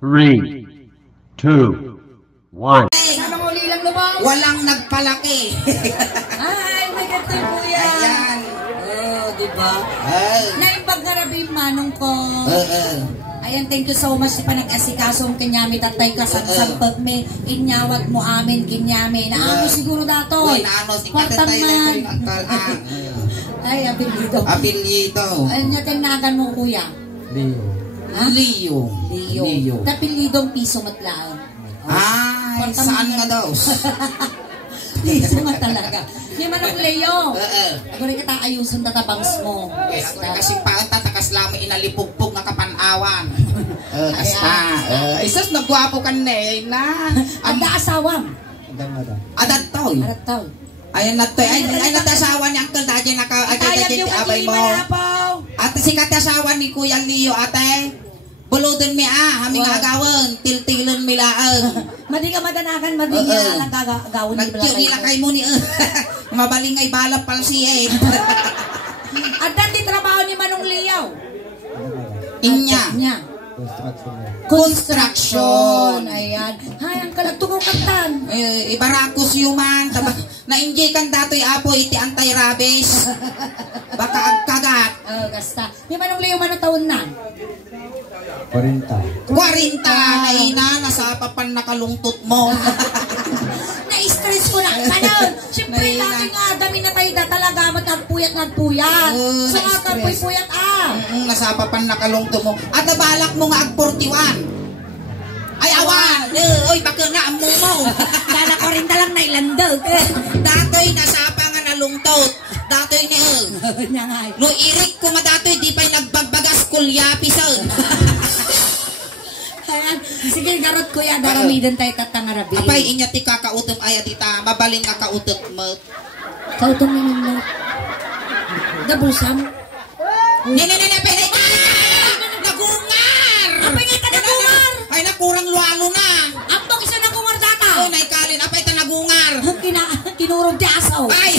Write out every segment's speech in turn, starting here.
3, 2, 1. Sana muli lang lumaw. Walang nagpalaki. Ay, may kapatid po yan. Ayan. Oh, diba? Ay. Naimbag na rabi manong ko. Ayan, thank you so much pa nag-asikasong kinyami tatay ka sa pag may inyawag mo amin kinyami. Naano siguro dato. Uy, naano si katatay lang angkal. Ay, apelido. Apelido. Ay, niya tinagan mo kuya. Leo. Ha? Leo. Leo. Tapilidong piso matlaon. Ay, saan nga daw? Piso nga talaga. Di man ang Leo. Ako rin kita ayusun tatabangs mo. Kasi paanta takas lang inalipugpog nga kapanawan. Kasta. Isas nagwapo ka na. Ada asawam. Adat to. Adat to. Ayan na to. Ay natasawa ni Uncle Daddy na Kayag yung abay mo. At si katasawa ni Kuya Leo ate. Buludon mi haming agawan, tiltilon mi laang. Madi ka madanagan, madi nga lang gagawin ni Balakay. Nagkilakay mo ni mabaling ay balap palsi eh. At dati trabaho ni Manong Leo. Inya. Construction. Ayan. Hay, ang kalagtugong katan. Ibarakos yuman. Na-enjoy kan dato'y apo iti anti-rabies. Baka ang kagat. Gasta. Ni Manong Leo man ang taon na? 40 na ina. Nasa papan nakalungtot mo. Na-stress ko na. Panon. Siyempre, lagi nga dami na tayo talaga. Nagpuyat. So nga puyat Nasa papan nakalungtot mo. At nabalak mo nga ag 41. Ay awan. Oy, baka na amo mo. Dala ko rin talang nailandog. Dato'y nasapa nga nalungtot. Dato'y ni no irik ko madato'y di pa'y nagbagbagas kulyapisan. Sige, garot kuya, daramidan tayo tatangarabi. Apay, inya ti kakautom ay tita, mabaling nga kautot mo. Kautom na mo. Double sum? Nene, pwede ka! Nagungar! Apay nga ka nagungar! Ay, nakurang lualo na. Apong isa nagungar data. Oh, naikalin, apay ta nagungar. Kinurog ti asaw. Ay!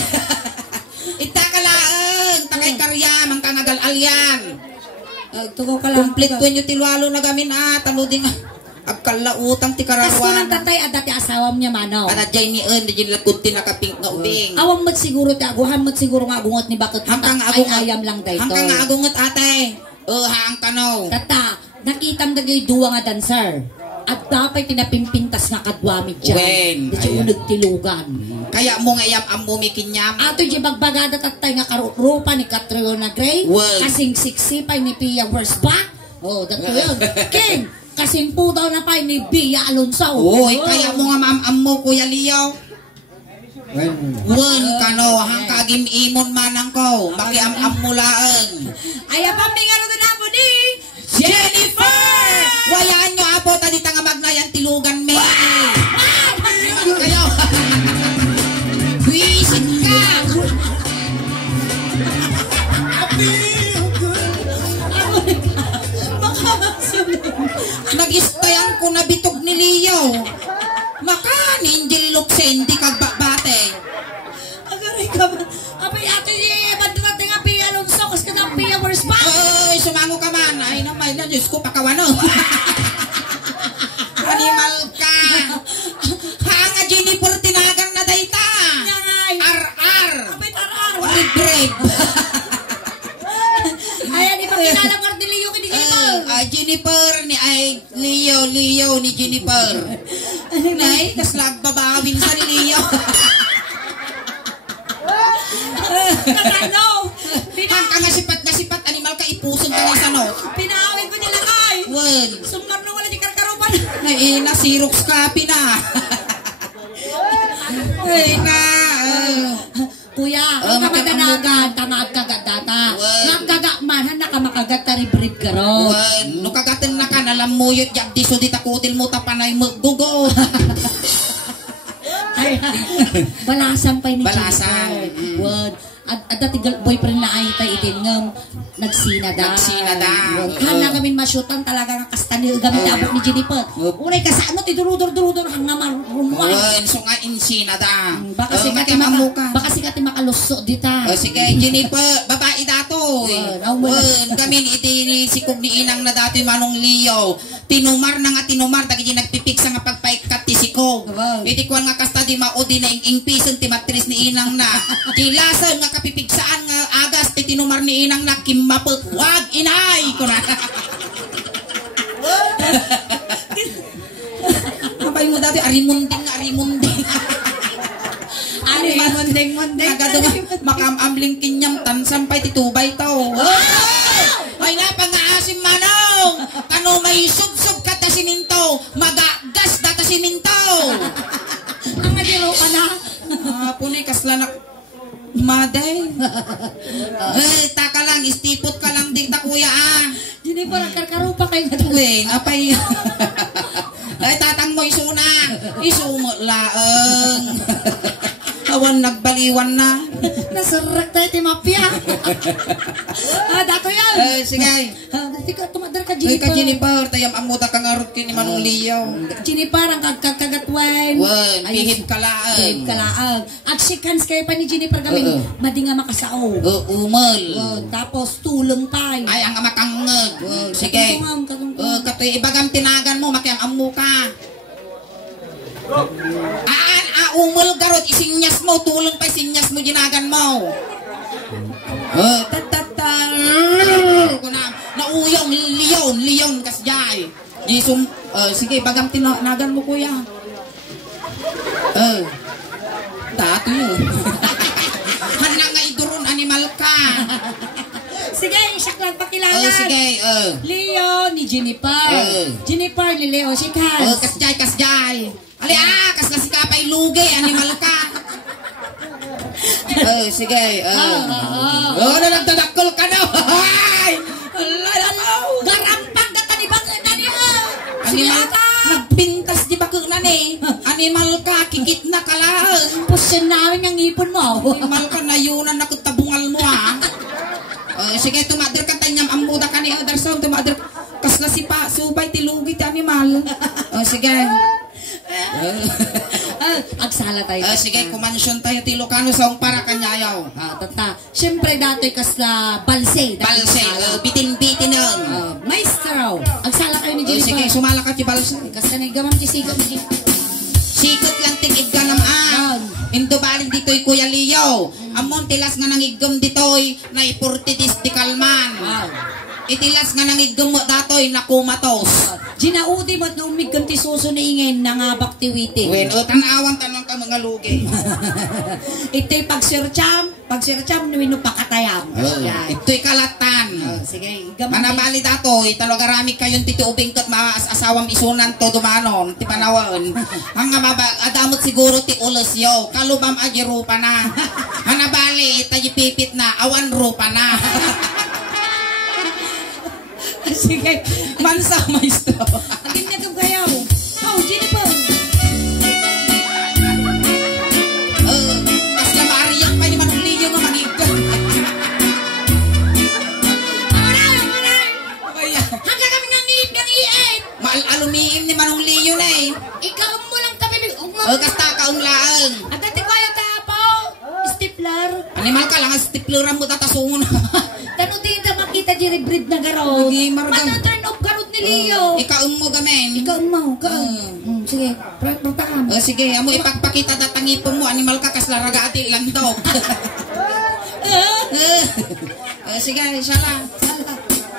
Itakalaang, takay karyam, ang kanagal alyan. Tugo ka lang. Complete ko nyo tilualo na gamin taluding agkalautang ti karawan. Kasi nang tatay at dati asawam niya manaw. At dyan ni di dyan lakot ti nakapink nga ubing. Awang mat siguro ti aguhan mat siguro nga agungot ni bakit ay ayam lang dahito. Hanggang nga agungot ate. Hang kanaw. Tata, nakitam dagay duwa nga dancer. At dapat pinapimpintas nga kadwami dyan. Di siya nagtilugan. Kaya mo nga yam ang bumikinyam. Ato di magbagada tatay nga karupa ni Catriona Gray. Kasing siksipay ni Pia Worsbach. Oh, dato yun. King, kasing po daw na pa ni Bia Alonso. Uy, kaya mo nga maam mo Kuya Leo. Wen kano hang kagim imon manang ko. Makiam-am mulaang. Ay pamingaro na po ni Jennifer! Wayaan nyo apo, tadi nga magnayan tilugan me. Kayo. Wisit ka! Nag-istayan ko na bitog ni Leo. Makan, Angel Luxen, di kagbabate. Agaray ka ba? Apay ate niya, badurate nga Pia Alonso, kas ka na Pia Worsbach. Ay, sumango ka man. Ay, namay na, Diyos ko, pakawano. Animal ka. Hanga Jennifer, tinagan na dayta. Ar-ar. Apay ar-ar. Bread. Ayan, ipakilala mo ni Leo kini Jennifer ni Leo ni Jennifer. Nay, kaslag babawin sa ni Leo. Nakano? Hangka nga sipat animal ka ipuson ka na sa no. Pinaawin ko nila kay. Wen. Sumar na wala di karkarupan. Nay, nasirox ka pina. Ay na. Kuya, ang kamadanagan, tamaag kagat data. Nagkagakman, nakamakagat taribrib ka ro. No kagatan na ka, nalamuyot, yak diso di takutin mo, tapanay mo, gugo. Balasan pa ni Balasan. dati boyfriend na ay tayo din ng nagsinada. Hana kami masyutan talaga nga kastanil gamit abot ni Jennifer. Uray ka sa ano, tidurudor hang naman rumuan. So nga insinada. Baka sikati makaluso dita. Sige, Jennifer, babae dato. Kami iti sikog ni inang na dato manong Leo. Tinumar na nga tinumar, dagi nagpipiksa nga pagpaikat ti sikog. Iti kuan nga kasta di maudi na ing-pison ti matris ni inang na. Gilasan nga kapipigsaan nga agas ti tinumar ni inang na kimapot. Wag inay ko na. Kapay mo dati arimunding. Arimunding. Makamamling kinyam tan sampay titubay tao. Ay na pang-aasim manong. Kano may sub-sub kata siminto. Magagas data siminto. Ang madiro ka na. Punay kasla na maday. Taka lang, istipot ka lang dita kuya Hindi po nagkarkarupa kayo. Apay. Ay tatang mo isuna. Isumo laeng. Awan nagbaliwan na. Nasarak tayo timapya. Dato yan. Sige. Hindi ka tumadar ka, Ay Jennifer. ka Jennifer, tayam amuta kang arot kini manong Leo. Jennifer, ang kagkagatwen. Bihib kalaang. Agsikans kayo pa ni Jennifer kami. Madi nga makasao. Umal. Tapos tulong pa. Ay ang amakangag. Sige. Katoy ibagam tinagan mo, makiang amu ka. Umul garot, isinyas mo, tulong pa isinyas mo, ginagan mo. Nauyong, liyon, kasjay. Gisum, sige, bagam tinagan mo, kuya. Dato yun. Hana nga idurun, animal ka. Sige, siya lang pakilala. Sige, Leo ni Jennifer. Jennifer ni Leo, sikas. Kasjay. Ali kasla si kapay lugi, animal ka. Sige. Nagdadakol ka na. Garampang ka tanibang Animal ka. Nagbintas di ba kung nani? Animal ka, kikit na ka lang. Pusyan namin ang ipon mo. Animal ka, nayunan na kung tabungal mo sige, tumadir ka tanyam ambuda ka ni Ederson. Tumadir kasla si pa, subay tilugi ti animal. Sige. Agsala tayo. Sige, kumansyon tayo ti Ilocano sa para kanyayaw. Tata. Siyempre dato'y kasla balse. Bitin-bitin yun. Maestro. Agsala kayo ni Jennifer. Sige, sumala ka ti balse. Kasi naggamam ti sigaw ni Jennifer. Sikot lang tig igganam Indo balik dito'y Kuya Leo. Amon tilas nga nang igom dito'y na ipurtitis di kalman. Itilas nga nang igom mo dato'y nakumatos. Ginaudi mo't na umigam ti suso na ingin na nga baktiwiti. Tanawang tanong ka mga lugi. Ito'y pagsircham nuwino pakatayam. Ito'y kalatan. Sige, manabali dato'y talagarami kayong titiubing kat maasawang isunan to dumanon, ti panawan. Ang adamot siguro ti ulos yo, kalubam aji rupa na. Manabali, tayo pipit na, awan rupa na. Sige, mansa maestro. ating nagam kayo. Jennifer. Kasla maariyak pa ni Manong Leo nga manigko. Hanggang kami ng iit. Alumiim ni Manong Leo na Ikaw mo lang tabi. Kasta kaunglaan. At dati ko yung tapo. Stipler. Animal ka lang, stipleran mo tatasungon. Tano din na makita di rebreed na garot. Mata-turn off garot ni Leo. Ikaon mo gamen. Ikaon mo. Sige, prata ka. Sige, amo ipagpakita tatangipon mo. Animal ka, kasla ragaati lang daw. Sige, sala.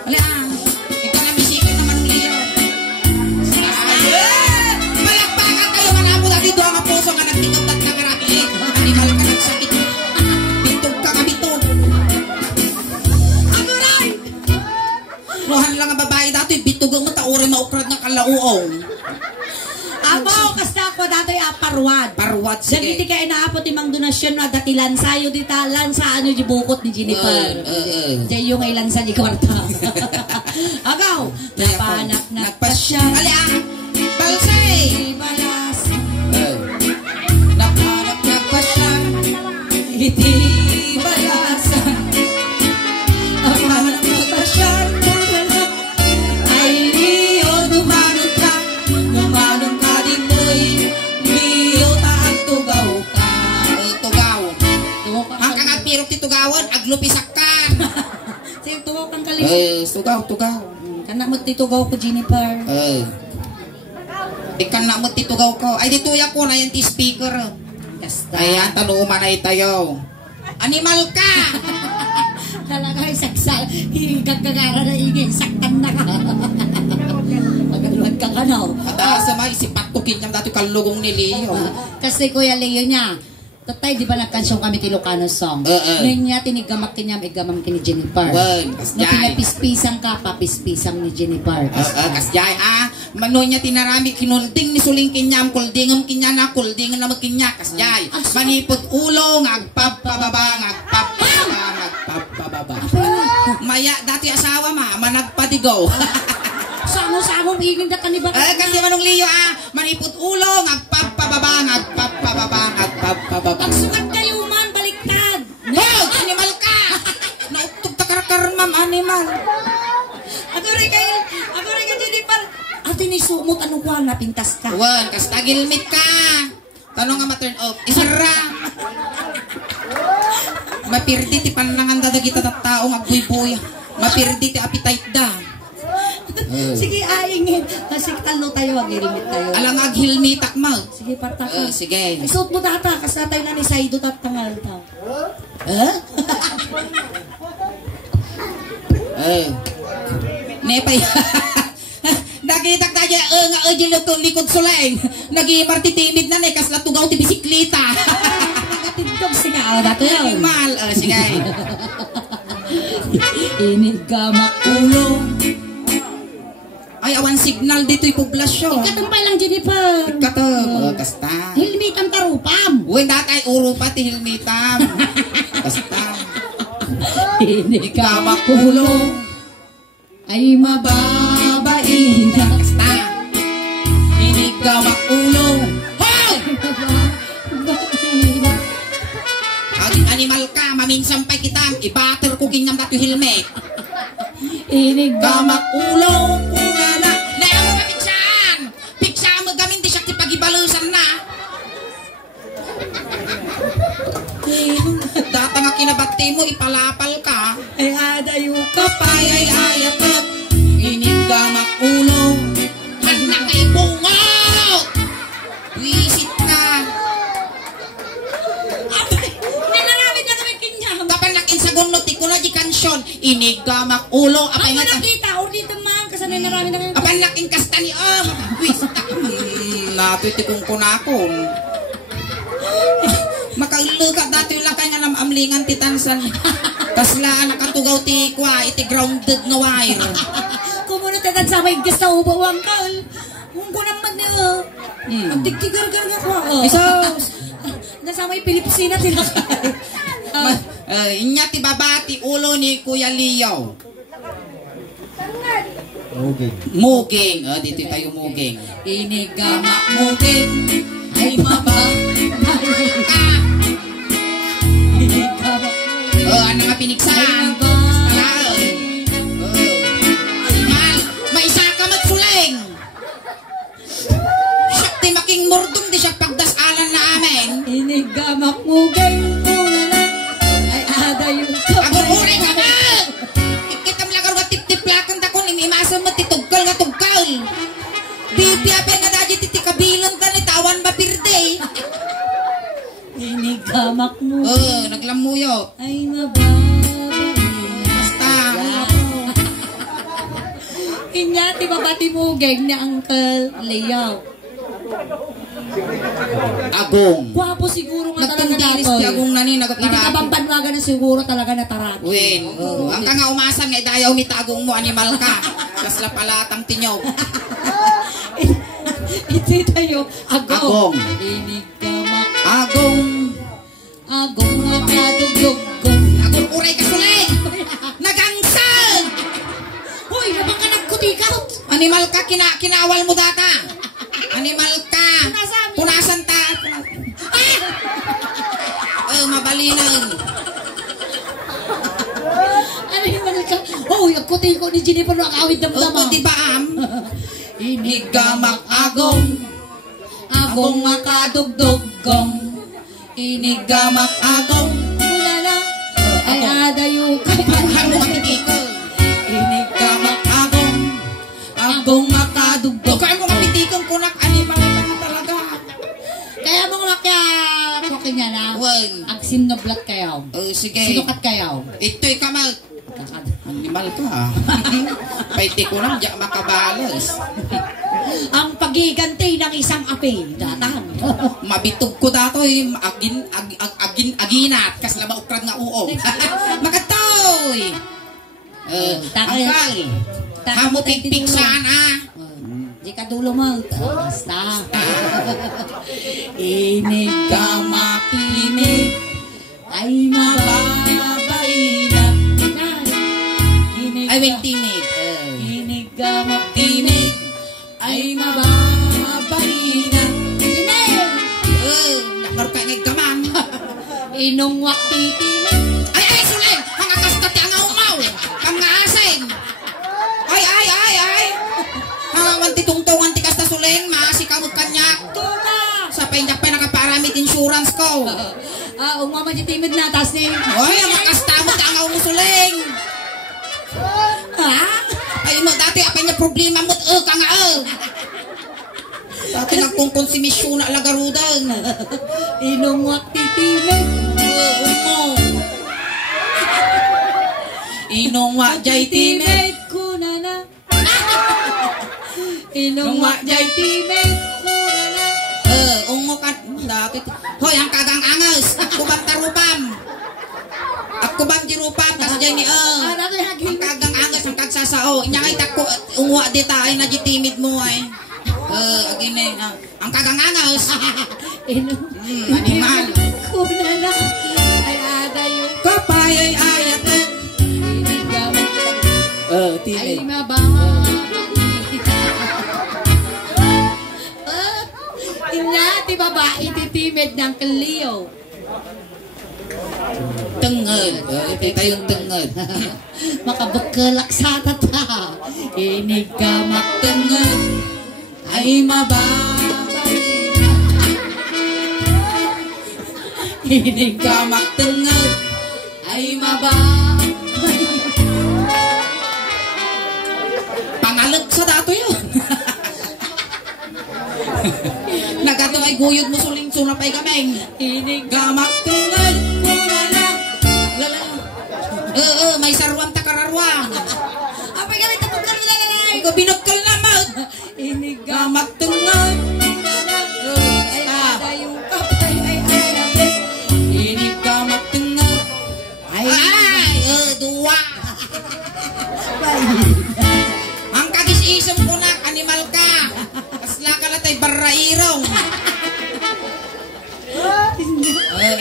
Wala. Ikaw na bisikin naman ng Leo. Malakpakan kayo, manamo na dito ang puso nga nagtingog at nangarapi. Animal ka nagsakit. Bitog ka ka, bitog. Rohan lang ang babae dati, bitugang matauri maukrad ng kalauong. Amo, kasta ko dato'y parwad. Parwad, sige. Dagiti ka inaapot imang donasyon na dati lansayo dita, lansa ano di bukot ni Jennifer. Diyan yung ay lansa di kwarta. Agaw, napanak nagpasya. Ali balsay. Balas. Napanak nagpasya. Iti balas. mayroong titugawan, aglupisakan. Sige, tugaw kang kalim. Tugaw. Kana mo titugaw ko, Jennifer. Ikan na mo titugaw ko. Ay, dituya ko na yung speaker. Kasta. Ayan, tanuman na itayo. Animal ka! Talaga, isaksal. Higagagara na ingin. Saktan na ka. Magaluan ka ka na. At sa may sipatukin niyang dati kalugong ni Leo. Kasi Kuya Leo niya, tatay, di ba nagkansyon kami ti Ilocano song? Ngayon niya, tinigamak kanya, igamam kini Jennifer. No, pinapispisang ka, papispisang ni Jennifer. Kasjay, mano niya tinarami, kinulding ni suling kinyam, kuldingam kinya na, kuldingan na magkinya, kasjay. Manipot ulo, ngagpapababa, ngagpapababa. Maya, dati asawa managpadigaw. Samo-samo, iging na kaniba. Kasi manong Leo, manipot ulo, ngagpapababa, ngagpapababa. Pagsukat kayo man, baliktad. Wow! Animal ka! Nautog takar-kar, ma'am, animal. Ako rin kayo, Jennifer. Ate ni sumot, anong kuha na, pintas ka? Wan, kas tagilmit ka. Tanong nga ma-turn off. Isara. Mapirdi ti panlangan dadagita ta tao nga buy-buy. Mapirdi ti appetite da. Sige, aingin. Kasi talo tayo, agirimit tayo. Alang aghilmitak mo. Sige, parta ka. Sige. Isuot mo tata, kasi tayo na ni Saido tatangal tao. Nepay. Nakitak tayo nga ojilutong likod suleng. Nag-imartitimid na kas latugaw ti bisikleta. Katintog singa, dato yun. Animal. Sige. Init ka makulong. Ay, awan signal dito'y poblasyon. Ikatumpay lang, Jennifer. Ikatum. Kasta. Hilmit ang tarupam. Uy, datay uro pa ti hilmitam. Kasta. Init Ikaw makulong. ay mababain. Kasta. Inig ka makulong. Hoy! Aging animal ka, maminsampay kita. Ibater ko kinyang dati helmet. Inig Ka makulong. Ungala. Naya mo ka piksaan. Piksaan mo gamin, di siya kipagibalusan na. Data nga kinabati mo, ipalapal ka. ay adayo ka. Kapay ay ayatot. Inig ka makulong. Anak ay bungot. Wisit na. Nanarabit na kami kinyam. Kapanakin sa gunot, ikulo di kansyon. Inig ka makulong. Apay Ako nga ta. nakita, o dito man, kasi nanarabit na kami. Kapanakin kasta ni Wista. Natuti kong kunakong. Makaulo ka dati yung lakay nga namamlingan ti Tansan. Kaslaan nakatugaw ti kwa, iti grounded nga wire. Kumunod na sa may gas na ubawang kal. Kung ko naman niya. Ang tigtigar-gar nga ko. Isos. Nasa may Pilipsina tinakay. Inya ti babati ulo ni Kuya Leo. Muging. Dito tayo muging. Inigama muging ay mababayin ka. Inigama Ano nga piniksan? Maisa ka matsuleng. Siya ti making murdong di siya pagdasalan na amin. Inigama muging kung ay adayo ka. Agururay ka ba? Kita malakar ka tip-tiplakan ta kung imimasan mo titugkal nga tugkal. Bibiyabe nga dadi titikabilan ka ni tawan mapirde. Inigamak mo Naglamuyo. ay mababayin. Basta. Inyati babati muging ni Uncle Leo. Agong. Gwapo siguro nga talaga Nagtungdilis nato. ti agong nani Hindi ka bang nagaparapi. banwaga na siguro talaga nataraki. Win. Ang ka nga umasan nga dayaw mi tagong mo animal ka. Kasla palatang tinyaw. Iti tayo. Agong. Inigamak. Agong. Nga kadugdugong. Agong uray ka suling. Nagangsag. Hoy, nabang ka nagkutikaw. Animal ka, kinawal mo data. Animal ka. Punasan. Punasan ta. Mabalinan. Ano yung manal ka? Hoy, nagkutiko ni Jennifer no akawid na O, di ba am? Inigamak agong. Agong nga kadugdugong. Inigamak agong. Ulala. kayaw. Sige. Sinukat kayaw. Ito'y kamag. Animal ka. Paiti ko lang, diyak makabalas. Ang pagiganti ng isang api. Datan. Mabitog ko dato aginat. Kasla maukrad nga uong. Makatoy! Angkal. Hamo pigpiksaan Di ka dulo mo. Basta. Inig ka makinig ay mababay na. I will tinig. Inig ka makinig ay mababay na. Inig! Nakarkangig ka man. Inungwak titinig. Ay, sulen! Ang akastati ang aumaw! Ang ngaasin! Ay! Ang titungtungan tikas na sulen, maasikamot kanyak. Tuna! Sa painyak pa nakaparamit insurance ko. Umama di timid na, tas ni... Ay, ang akastamot ang aumaw sulen! Ha? Ay mo, dati apay niya problema mo, ka nga Dati nagkongkonsumisyon na alagarudan. Inungwak titinig. Inungwak jay timid. Kuna na. Inungwak jay timid. Kuna na. Ungo ka. Hoy, ang kagang angas. Ako bang tarupam? Ako bang dirupam? Kasi dyan ni ang kagang angas, ang kagsasao. Inyangay tako, ungo dita ay nagitimid mo ay. Agine, ang kagang angas. Animal. Kuna na. Ay ada yung Kapay ay ayatan. inigaman. Ay Timid. mabaha. Inya, di babae titimid ng kaliyo. Tengad. Ito tayong tengad. Makabakalak sa tata. Inigamak Tengad. Ay mababay. Inigamak tengad. Ay mababay. Pangalag sa dato yun. Nagato ay guyod mo suling sunapay kameng. Inigamak tengad. Kurala. Lala. May sarwang takararwang. Apay kami tapukal mo na lalay. Binukal naman. Inigamak tengad. Ay ada yung kapay. Ay ada. Inigamak tengad. Ay, dua. Ang kagis-isip ko na, animal ka. Kasla ka na tayo barairong.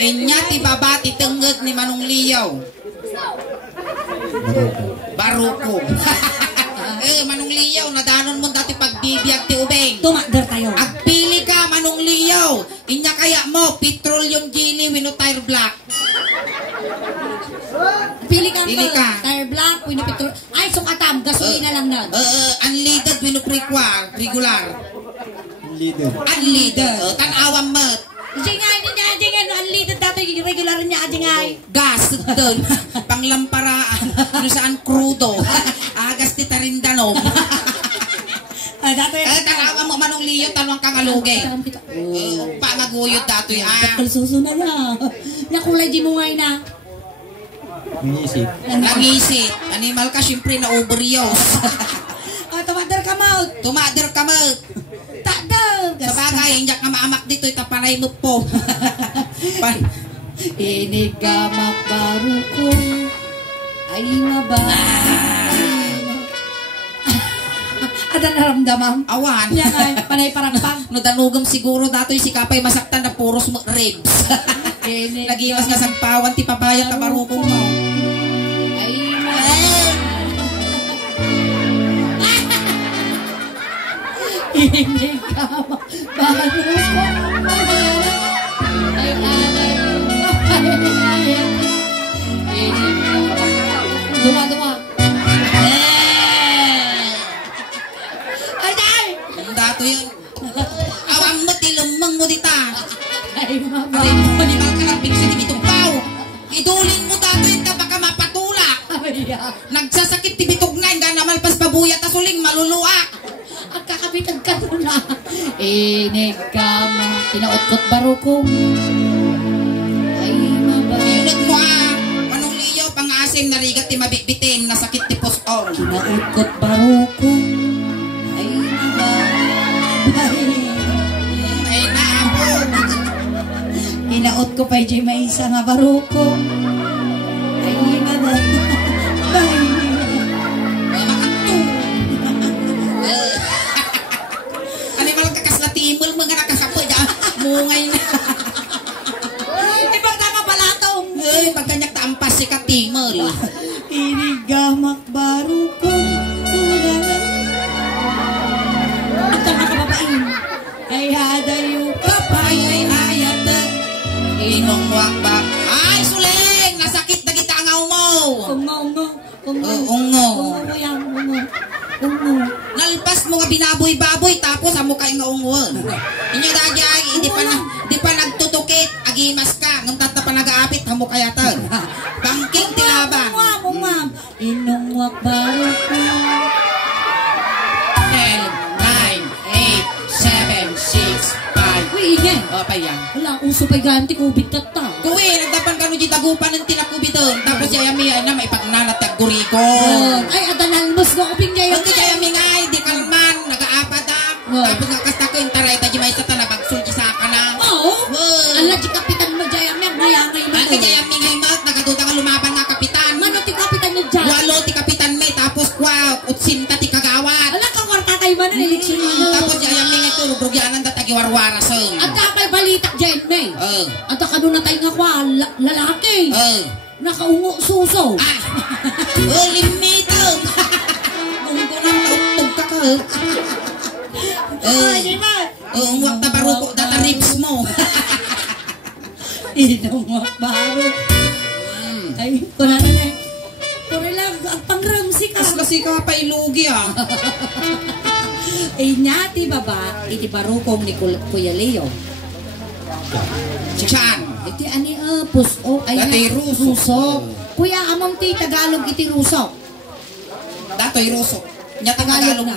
Inya ti babati tengad ni Manong Liyaw. Baruko. Manong Liyaw, nadanon mo dati pagbibiyag ti ubeng. Tumakder tayo. Agpili ka, Manong Liyaw. Inya kaya mo, petroleum jelly wino tire black. Pili ka Pili ka. Tire black, wino petrol. Ay, sukatam. Gasolina lang nun. Unleaded wino regular. Unleaded. Tanawang mat. Jingay, unleaded dati regular niya, jingay. Gas doon. Panglamparaan. Ano saan crudo. Agas ti Tarindanom. Dati. Tanawang mo Manong Liyaw, tanong kang aluge. Pangaguyod dato yan. Bakal suso na na. Nakulay di mo ngay na. Nangisit. Animal ka, syempre na overdose. Tumadar ka mo. Tumader ka mo. Takdar. Sa bagay, hindi ka maamak dito, itapanay mo po. Inigamak baru ko ay mababay. Ada naramdaman? Awan. Yan ay, panay parangpang. No danugam siguro dato yung si Kapay masaktan na puros ribs. Nagiwas nga sagpawan ti papayat na marukong mo. Ay, inigamak baru ko ay alay. Duma. Ang dato yun. Awang mo tilumang mo dita. Ay, mama. Aray mo, manimal ka ng piksi di bitugpaw. Idulin mo dato yun ka baka mapatulak. Nagsasakit ti bitugnain ka na malpas pabuya tasuling maluluak. Ang kakabitan ka na. Inig ka mo. Tinaot-kot baro ko. Ay, mabay. Yunod mo asim narigat ti mabitbitin nasakit ti pusong. Kinaukot barukong ay Ay naabo. Kinaot ko pa jay may isa nga barukong ay Ano yung malang kakaslatimol mga nakakapoy mungay na. Ibang nakapalatong. Pagkanyak taampas si katimol. Inigamak barukong at ang makababain ay hadayo kapay ay ayat Inongwak ba? Ay, suling! Nasakit na kita ang mo! ungo Ungo. Ungo. Nalpas mo nga binaboy-baboy tapos amo kay nga ungwon. Inyo dagi ay di pa nagtutukit agimas ka ngam tata pa nagaapit amo kayatan. Bangking tilaban. Ma'am. Inongwak barukong 10, 9, 8, 7, 6, 5. Uy, ingay. O pa yan. Wala, uso pa'y ganti kubit tata. Kuwi, nagdapan ka no di tagupan ng tinakubiton. Tapos yayami ay na maipagnanat at guriko. Ay, adanan mas ko kaping jayo. Ang yayami nga ay di kalman, nagaapat Tapos nga kasta ko yung taray tayo may sa tanabagsul sa ka na. Oo. Ala, di kapitan mo jayam yan. Ngayangay mo. Ang yayami nga mat, nagatuta ka lumaban nga kapitan. Mano ti kapitan mo dyan? Walo ti kapitan may, tapos kwa, utsinta ti kagawad. Ala, kawarta kayo ba na eleksyon mo? Tapos yayami nga ito, rugrugyanan da tagiwarwara son. At kapay balitak dyan, may. At akano na tayo nga kwa, lalaki. Nakaungo suso. Limito. Kung ko nang tautog ka ka. Ungwak na baruko, data ribs mo. Inongwak baro. Ay, kuna na na. Kuna lang, ang pangramsi ka. Kasi ka pa ilugi Ay, nyati baba, iti barukong ni Kuya Leo. Chan. Iti ani puso ay Dati ruso. Kuya among ti Tagalog iti ruso. Datoy ruso. Nya Tagalog na.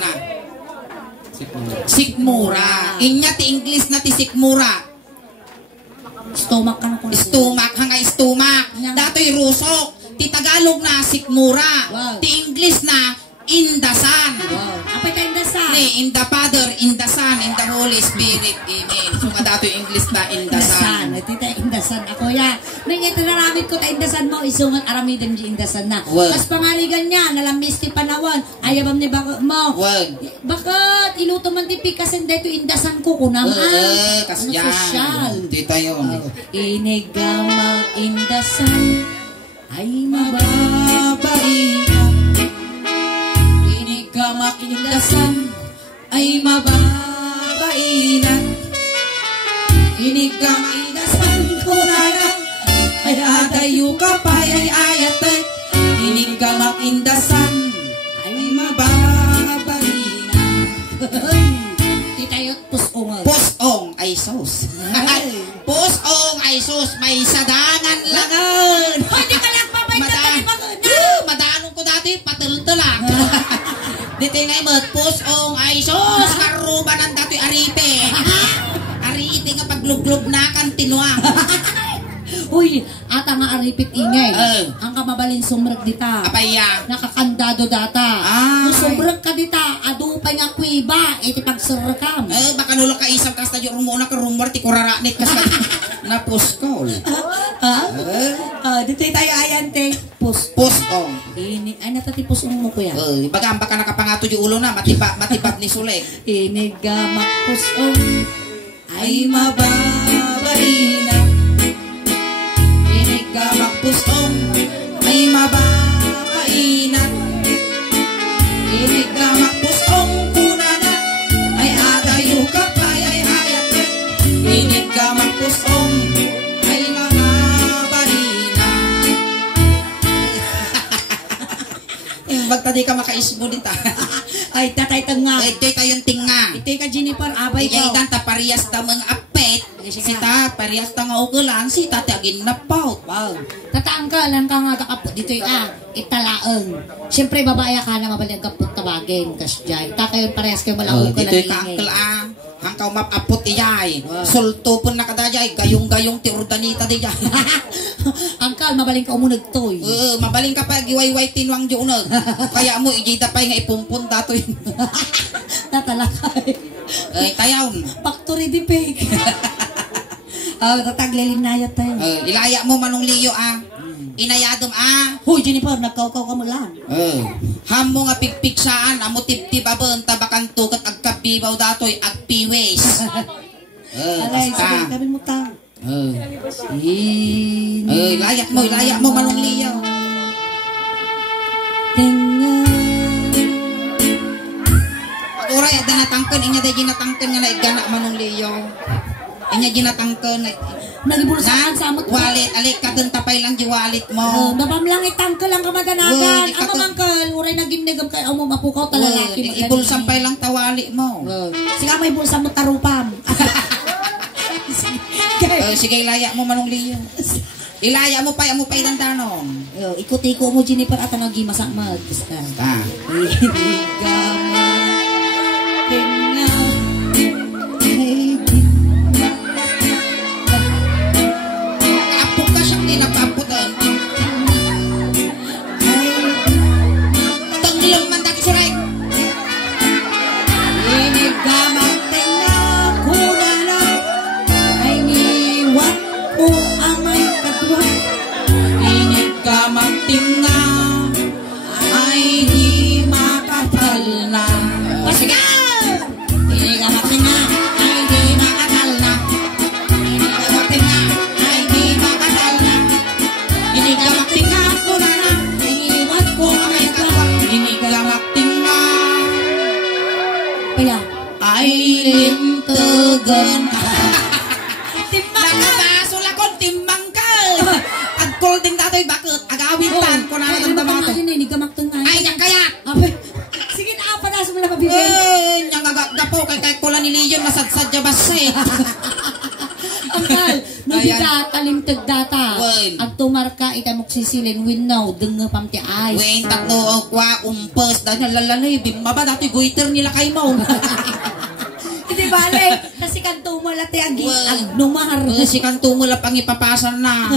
Sikmura. Inya ti English na ti sikmura. Stomach ka na ko. Stomach hanga stomach. Datoy ruso. Ti Tagalog na sikmura. Wow. Ti English na indasan. Wow. Apay ka indasan? In the Father, in the Son, in the Holy Spirit. Amen. So nga dato yung English na indasan. Tita indasan ako ya. Nang ito naramit ko ta indasan mo, isungat aramidan di indasan na. Wag. Kas pangarigan niya, nalamis ti panawan, ayabam ni bako mo. Wag. Bakit? Iluto man ti pikasin dito indasan ko kunaman. Kas Ano yan. sosyal? Tita yun. Inigamang indasan ay mababaihan. Inigamang indasan ay mababainan. Inigamang indasan ko na lang ay adayo ka pa ay ayatay. Inigamang indasan ay mababainan. Titayot pusong. Pusong ay sus. Pusong ay sus. May sadangan langan. Hoy, di ka lang papay na Madaanong ko dati, patulto lang. Dito nga mo, pusong ay sus. Karuban ang dati aripe. Aripe nga pagluglog na kan tinuang. Uy, ata nga aripit ingay. Ang kamabalin sumrag dita. Apaya. Nakakandado data. Ah. Kung sumrag ka dita, adupay nga kuiba, iti pagsurakam. Baka nulak ka isang kasta yung rumuna ka rumor, ti kuraranit ka sa napuskol. Dito tayo ayan, te. Pusong. Ay, natatipos mo kuya. Baga baka nakapangato yung ulo na, matibad ni Sulek. Inigamak pusong ay mababainan. Inigamak pusong ay mababainan. Inigamak pusong kunana ay adayo ka pa ay hayat. Inigamak pusong ay mababainan. Bagta di ka makaisbo dita. Ay, tatay tanga. Ito tayong tinga. Ito ka Jennifer, abay Ikaw ko. ta parehas ta mga apet. Sita parehas ta nga ugulan, sita ti agin na paut. Wow. Tataan ka lang ka nga takapot dito italaang. Siyempre babaya ka na mabalyag kapot tabagin kas jay. Ta kayo parehas kayo malaog ka Dito lang ka ingay. angkel hangkaw mapapot iyay. Wow. Sulto pun nakadayay, gayong-gayong ti urdanita di jay. Angkal, mabaling ka umunag toy. Mabaling ka pa, giwayway tinwang junag. Kaya mo, ijita pa nga ipumpun datoy. Tatalakay. Tayaw. Factory di fake. Tataglilin na yat tayo. Ilaya mo manong liyo Inayadom Hoy, Jennifer, nagkaukaw ka mo lang. Hamo nga pigpigsaan, amo tip-tip abon, tabakan tukat agkabibaw datoy, agpiwes. Alay, sige, kami mo ta. Ilaya mo manong liyo. Uray, danatangkan, inya day ginatangkan nga na igana manong liyo. Inya ginatangkan na nagibulsaan sa amot walit, alik ka dun tapay lang di walit mo. Nabamlang itangka lang kamadanagan. Ang mamangkal, uray na ginagam kayo mo mapukaw talalaki. Ibulsampay lang tawali mo. Sige, may bulsa mo tarupam. Sige, ilaya mo manong liyo. Ilaya mo pa yung tanong. Ikot-iko mo, Jennifer, at ang gimasak mag. Kapok ka siyang dinapaputan. Tanggilong man dati suray. Inigamang tenga kuna na ay niwan mo amay kadwa. Inigamang tinga ay di makatal na. Pasigaw! Inigamang tenga ay di makatal na. Inigamang tinga ay di makatal na. Inigamang tinga kuna na ay niwan ko amay kadwa. Inigamang tinga Kaya, ay lintegan. Timbang ka ba? Sulakon, timbang ka. Agkol din dato'y bakit? Agawitan ko na ang damato. Inigamang tenga. Ay, yan kaya. Sige na, apa na sa mga mabibig. Yang gagapo kay kula ni Leon masadsadya basay. Angkal, nung Ayan. kita kalimtag data, Wen. ang tumarka ita mo sisilin winnaw, denga pamti ay. Wen, tatlo kwa umpes. Dahil nalalay, bimba ba dato'y guiter nila kay mo. Hindi bale, kasi kanto mo lati ang numar. Si kanto mo lang pang ipapasan na.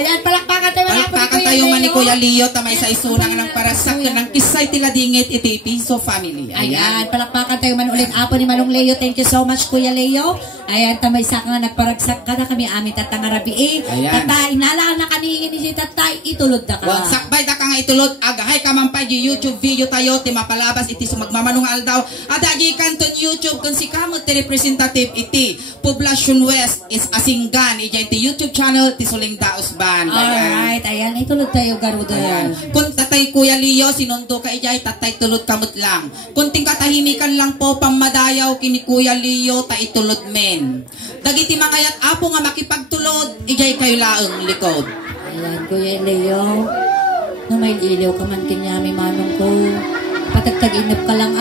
Ayan, palakpakan tayo. Palakpakan tayo man ni Kuya Leo, tamay sa isunang ng parasak ng kisay tila dingit iti Piso Family. Ayan, palakpakan tayo man ulit. Apo ni Manong Leo, thank you so much Kuya Leo. Ayan, tamay sa nga nagparagsak ka na kami amin tatangarabi Ayan. Tatay, inalaan na kaningin ni si tatay, itulod na ka. Wagsak bay da ka nga itulod, agahay ka man pa di YouTube video tayo, ti mapalabas iti sumagmamanong aldaw. Adagi kanton YouTube kung si kamot ti representative iti Poblacion West is Asinggan, ija iti YouTube channel ti Suling Daos Ban. Alright, ayan, itulod tayo garuda. Ayan. Kung tatay Kuya Leo, sinundo ka ijay, tatay tulod kamot lang. Kunting katahimikan lang po, pamadayaw kini Kuya Leo, ta itulod men. Dagiti mga yat apo nga makipagtulod, ijay kayo laeng likod. Ayan, Kuya Leo, no may ilaw ka man kinyami manong ko. Patagtag-inap ka lang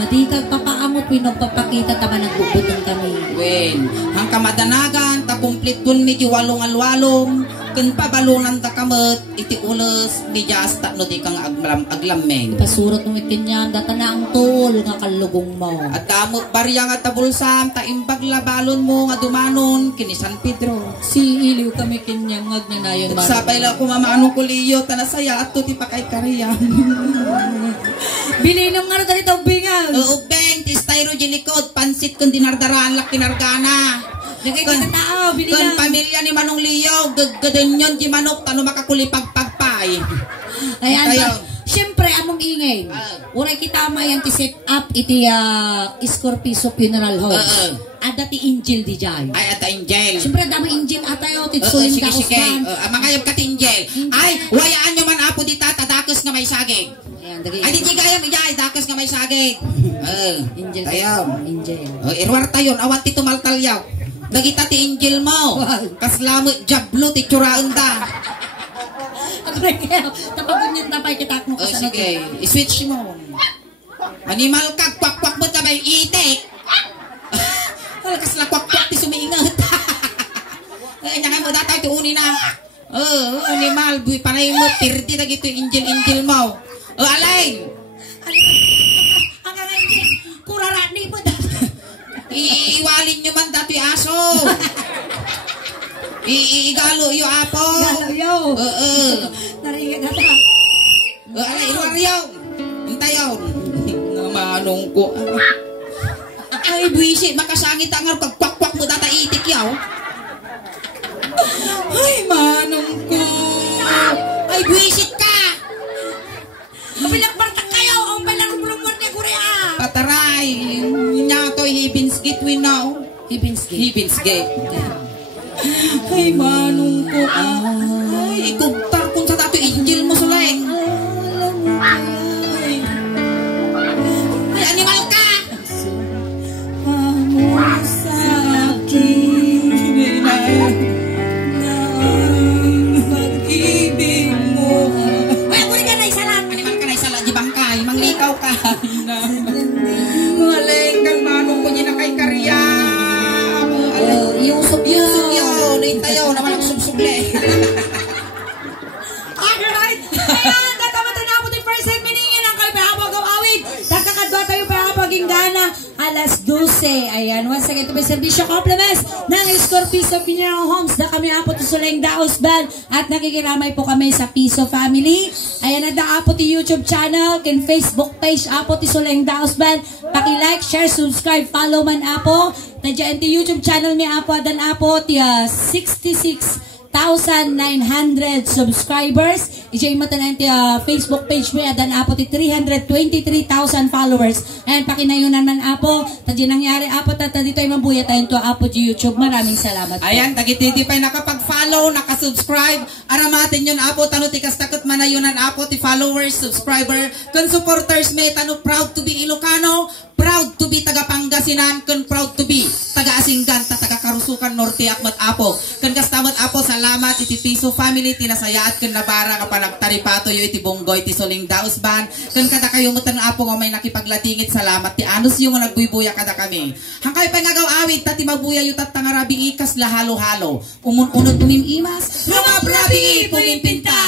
madigag papaamot, pinagpapakita tama nagbubutong kami. Wen, hang kamadanagan, takumplit dun mi di walong-alwalong, kun pabalunan da kamet, iti ules, di jasta no di kang aglamen. Pasurot mo ikinyan, data na ang tool nga kalugong mo. At damot barya nga tabulsam, taimbag labalon mo nga dumanon, kini San Pedro. Si iliw kami kinyam, ngagnanayon man. Sabay lang kumamanong kuliyo, tanasaya at tuti pa kay kariyan. Bilinong nga rin dito bingang. Ubeng, tistyro gilikod, pansit kung dinardaraan lak kinargana. Nagay ka na tao, Kung bilingang. pamilya ni Manong Leo, gaggadin yun di manok, tano makakulipagpagpay. Ayan, Tayo. siyempre, among ingay. Uray kita mayan ti set up iti Scorpiso Funeral Home. Ada ti Angel di jay. Ay, ata Angel. Siyempre, dama Angel atayo, ti Suling Sige, sige. Daosban. Mangayab ka ti Angel. Ay, wayaan nyo man apo di tata, dakos nga may saging. Ayan, dagi. Ay, di gayam, ijay, dakos nga may saging. Angel. Tayo. Angel. Irwar tayo, awat ti tumaltalyaw. Dagita ti Angel mo. Kaslamot, jablo, ti tsuraon da. Tapagunit na pa kita mo kasanod. Sige, i-switch mo. Animal kag, kwak-kwak mo tabay, itik. Kas na kwak-kwak ti sumiingat. Nyangay mo datay ti uni na. Animal, buwi panay mo, tirdi na gito Angel mo. Alay! Ang Angel, kurarani mo Iiwalin nyo man dati aso. Igalo yo apo. Galo yo. Naringan na ta. Alay, iluwar yo. Intayon. Namanong ko. Ay, buwisit. Makasangit ang pagkwak-kwak mo tataitik yaw. Ay, manong ko. Ay, buwisit ka. Pinagpartak kayo. Ang palarumulumor ni Korea. Pataray. Nyatoy, Hibins Gate we now. Hibins Gate. Ay, manong ko. Ay, ikugtar kung sa tato Angel mo sulay. Ay, animal ka. Sa akin pag-ibig mo. Ay, ako rin ka na isalan. Animal ka na isalan, di bangkay. Manglikaw ka. Maling kang manong ko niya na kay Karya. Yung subyo. Naintayo, naman ang subsuble. Alright. Ayan, natapatan na po yung first segment ningin ang kalpahapag ang awit. Nagkakadwa tayo pahapaging gana. Alas 12. Ayan, once again, ito may servisyo compliments ng Score Piso Funeral Homes na kami apo to Suleng Daos Band at nakikiramay po kami sa Piso Family. Ayan, nagdaapo ti YouTube channel, kin Facebook page apo ti Suleng Daos Band. Paki-like, share, subscribe, follow man apo. Nandiyan ti YouTube channel mi apo adan apo ti 66,900 subscribers. Ijay matanan ti Facebook page mi adan apo ti 323,000 followers. And pakinayunan man apo, tadi nangyari apo tata dito ay mabuya tayo to apo di YouTube. Maraming salamat po. Ayan, tagititi pa nakapag-follow, nakasubscribe. Aramatin yun apo, tano ti kastakot manayunan apo ti followers, subscriber, kun supporters may tano proud to be Ilocano, proud to be taga Pangasinan, kun proud to be taga Asinggan, taga Karusukan Norte akmat apo. Kun kastamat apo, salamat iti Piso Family, tinasayaat kun nabara kapag nagtaripato yo iti Bonggoy ti Suleng Daos Band. Kun kada kayo mutan apo nga may nakipaglatingit, salamat ti anos yung nagbuibuya kada kami. Hangkay pa nga awit tati mabuya yu tat tangarabing ikas lahalo-halo. Umun-unod pumimimas, rumab-rabi pumimpinta.